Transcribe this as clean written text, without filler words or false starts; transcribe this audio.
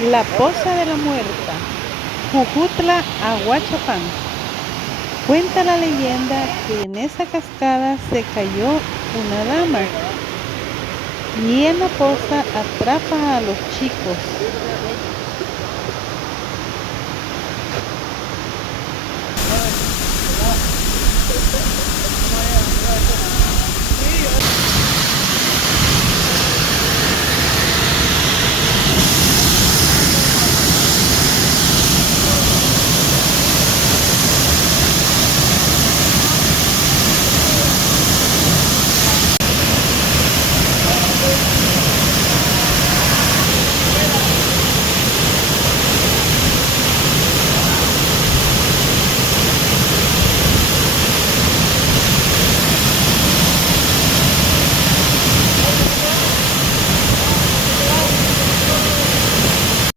La Poza de la Muerta, Jujutla, Ahuachapán. Cuenta la leyenda que en esa cascada se cayó una dama y en la poza atrapa a los chicos.